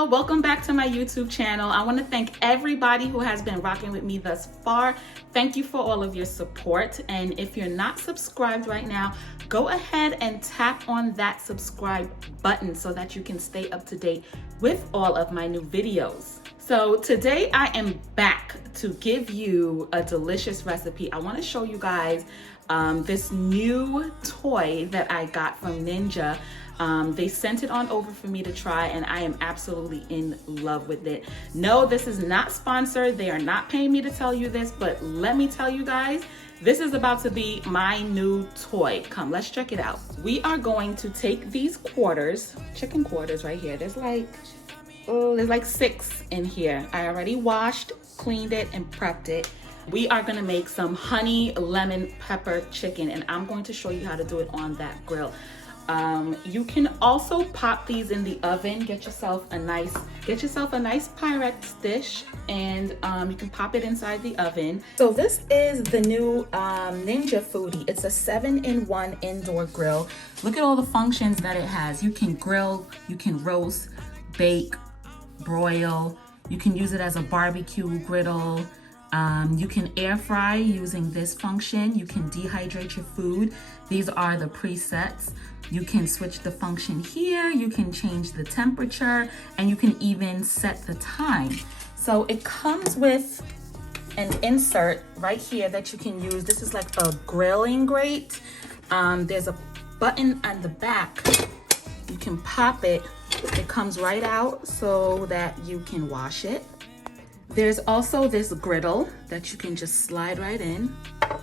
y'all, welcome back to my YouTube channel. I want to thank everybody who has been rocking with me thus far. Thank you for all of your support, and if you're not subscribed right now, go ahead and tap on that subscribe button so that you can stay up to date with all of my new videos. So today I am back to give you a delicious recipe. I want to show you guys this new toy that I got from Ninja. They sent it on over for me to try, and I am absolutely in love with it. No, this is not sponsored. They are not paying me to tell you this, but let me tell you guys, this is about to be my new toy. Come, let's check it out. We are going to take these quarters, chicken quarters right here. There's like 6 in here. I already washed, cleaned it, and prepped it. We are gonna make some honey lemon pepper chicken, and I'm going to show you how to do it on that grill. You can also pop these in the oven. Get yourself a nice Pyrex dish, and you can pop it inside the oven. So this is the new Ninja Foodie. It's a 7-in-1 indoor grill. Look at all the functions that it has. You can grill, you can roast, bake, broil. You can use it as a barbecue griddle. You can air fry using this function. You can dehydrate your food. These are the presets. You can switch the function here. You can change the temperature, and you can even set the time. So it comes with an insert right here that you can use. This is like a grilling grate. There's a button on the back. You can pop it. It comes right out so that you can wash it. There's also this griddle that you can just slide right in.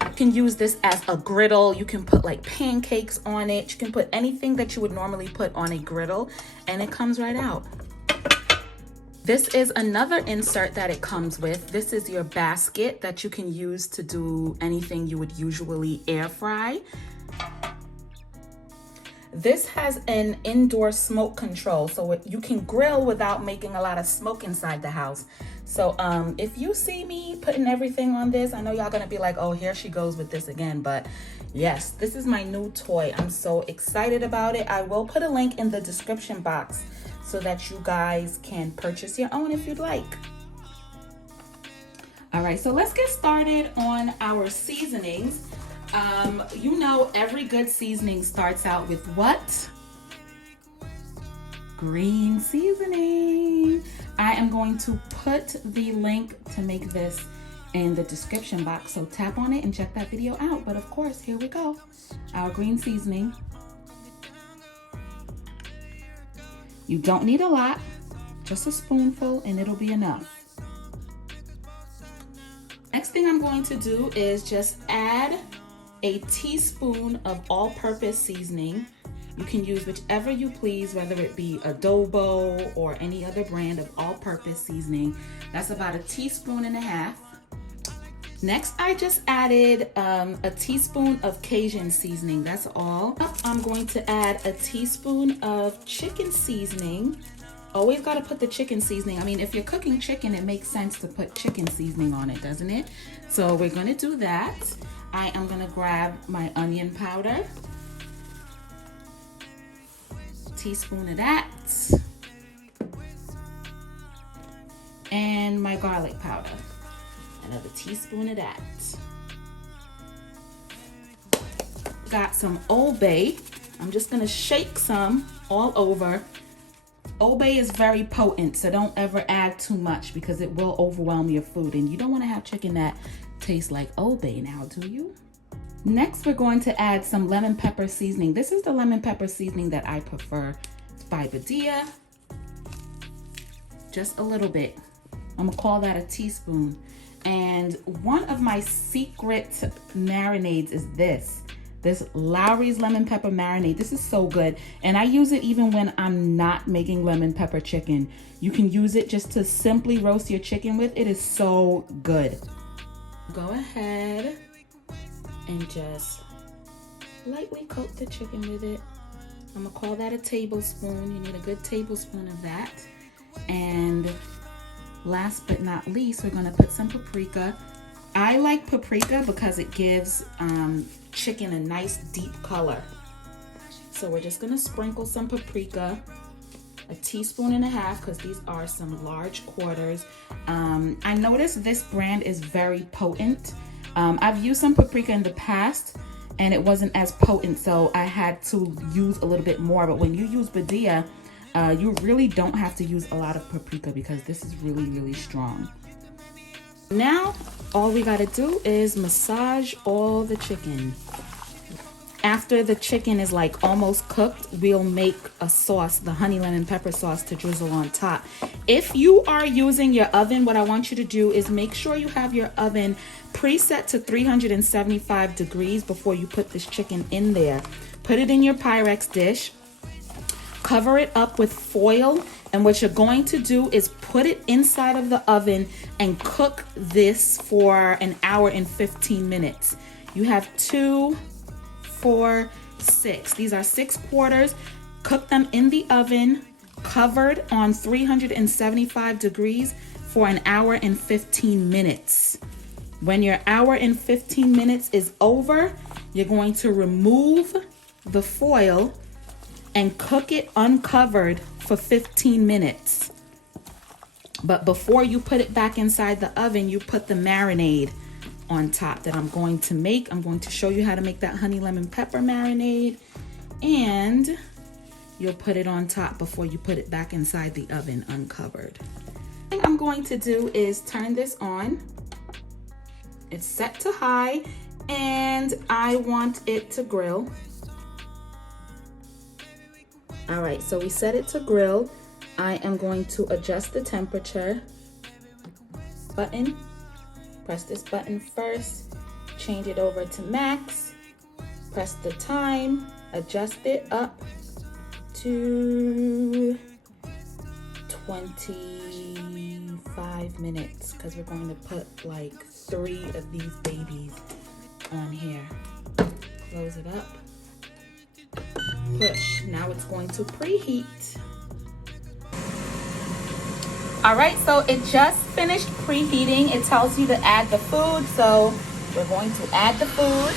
You can use this as a griddle. You can put like pancakes on it. You can put anything that you would normally put on a griddle, and it comes right out. This is another insert that it comes with. This is your basket that you can use to do anything you would usually air fry. This has an indoor smoke control, so you can grill without making a lot of smoke inside the house. So if you see me putting everything on this, I know y'all gonna be like, oh, here she goes with this again, but yes, this is my new toy. I'm so excited about it. I will put a link in the description box so that you guys can purchase your own if you'd like. All right, so let's get started on our seasonings. You know, every good seasoning starts out with what? Green seasoning. I am going to put the link to make this in the description box, so tap on it and check that video out. But of course, here we go. Our green seasoning. You don't need a lot, just a spoonful, and it'll be enough. Next thing I'm going to do is just add a teaspoon of all-purpose seasoning. You can use whichever you please, whether it be adobo or any other brand of all-purpose seasoning. That's about 1.5 teaspoons. Next, I just added a teaspoon of Cajun seasoning. That's all. I'm going to add a teaspoon of chicken seasoning. Always got to put the chicken seasoning. I mean, if you're cooking chicken, it makes sense to put chicken seasoning on it, doesn't it? So we're going to do that. I am going to grab my onion powder. Teaspoon of that. And my garlic powder. Another teaspoon of that. Got some Old Bay. I'm just going to shake some all over. Old Bay is very potent, so don't ever add too much because it will overwhelm your food, and you don't want to have chicken that tastes like Old Bay now, do you? Next, we're going to add some lemon pepper seasoning. This is the lemon pepper seasoning that I prefer. It's by Badia. Just a little bit. I'm gonna call that 1 teaspoon. And one of my secret marinades is this Lowry's lemon pepper marinade. This is so good, and I use it even when I'm not making lemon pepper chicken. You can use it just to simply roast your chicken with. It is so good. Go ahead and just lightly coat the chicken with it. I'm gonna call that 1 tablespoon. You need a good tablespoon of that. And last but not least, we're gonna put some paprika. I like paprika because it gives chicken a nice deep color. So we're just gonna sprinkle some paprika a teaspoon and a half, because these are some large quarters. I noticed this brand is very potent. I've used some paprika in the past and it wasn't as potent, so I had to use a little bit more. But when you use Badia, you really don't have to use a lot of paprika because this is really, really strong. Now, all we gotta do is massage all the chicken. After the chicken is like almost cooked, we'll make a sauce, the honey lemon pepper sauce, to drizzle on top. If you are using your oven, what I want you to do is make sure you have your oven preset to 375 degrees before you put this chicken in there. Put it in your Pyrex dish, cover it up with foil, and what you're going to do is put it inside of the oven and cook this for an hour and 15 minutes. You have 2, 4, 6. These are 6 quarters. Cook them in the oven, covered on 375 degrees for an hour and 15 minutes. When your hour and 15 minutes is over, you're going to remove the foil and cook it uncovered for 15 minutes. But before you put it back inside the oven, you put the marinade on top that I'm going to make. I'm going to show you how to make that honey lemon pepper marinade, and you'll put it on top before you put it back inside the oven uncovered. The thing I'm going to do is turn this on. It's set to high and I want it to grill. All right, so we set it to grill. I am going to adjust the temperature button. Press this button first, change it over to max, press the time, adjust it up to 25 minutes because we're going to put like 3 of these babies on here. Close it up, push. Now it's going to preheat. All right, so it just finished preheating. It tells you to add the food, so we're going to add the food.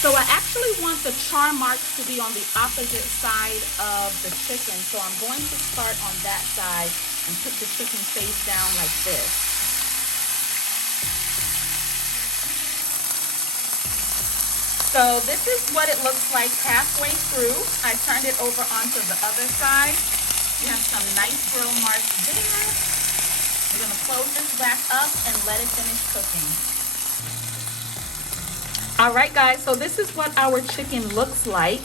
So I actually want the char marks to be on the opposite side of the chicken. So I'm going to start on that side and put the chicken face down like this. So this is what it looks like halfway through. I turned it over onto the other side. You have some nice grill marks there. We're gonna close this back up and let it finish cooking. All right, guys, so this is what our chicken looks like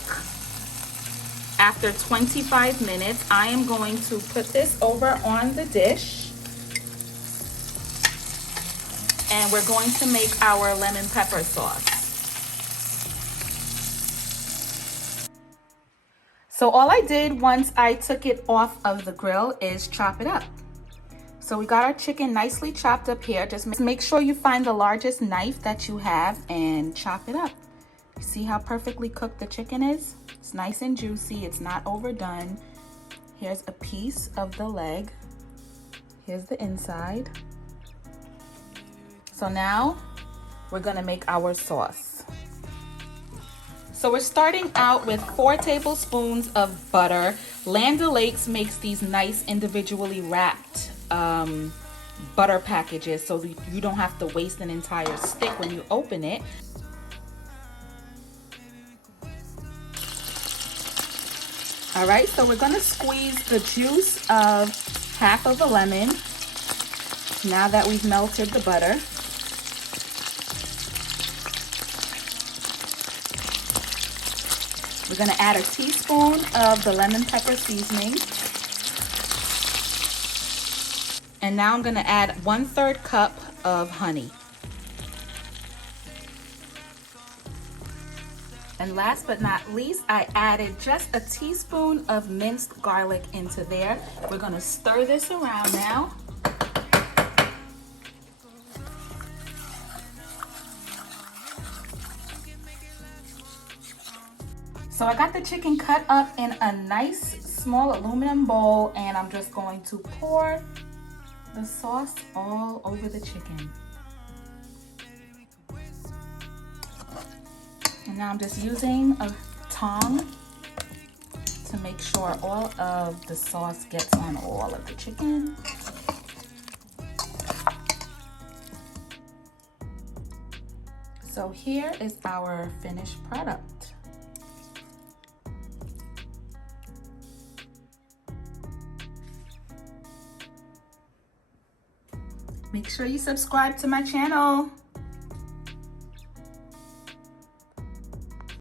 after 25 minutes. I am going to put this over on the dish. And we're going to make our lemon pepper sauce. So all I did once I took it off of the grill is chop it up. So we got our chicken nicely chopped up here. Just make sure you find the largest knife that you have and chop it up. See how perfectly cooked the chicken is? It's nice and juicy. It's not overdone. Here's a piece of the leg. Here's the inside. So now we're gonna make our sauce. So we're starting out with 4 tablespoons of butter. Land O'Lakes makes these nice individually wrapped butter packages so you don't have to waste an entire stick when you open it. All right, so we're gonna squeeze the juice of half of a lemon now that we've melted the butter. We're gonna add a teaspoon of the lemon pepper seasoning. And now I'm gonna add 1/3 cup of honey. And last but not least, I added just a teaspoon of minced garlic into there. We're gonna stir this around now. So I got the chicken cut up in a nice small aluminum bowl, and I'm just going to pour the sauce all over the chicken. And now I'm just using a tongue to make sure all of the sauce gets on all of the chicken. So here is our finished product. Make sure you subscribe to my channel.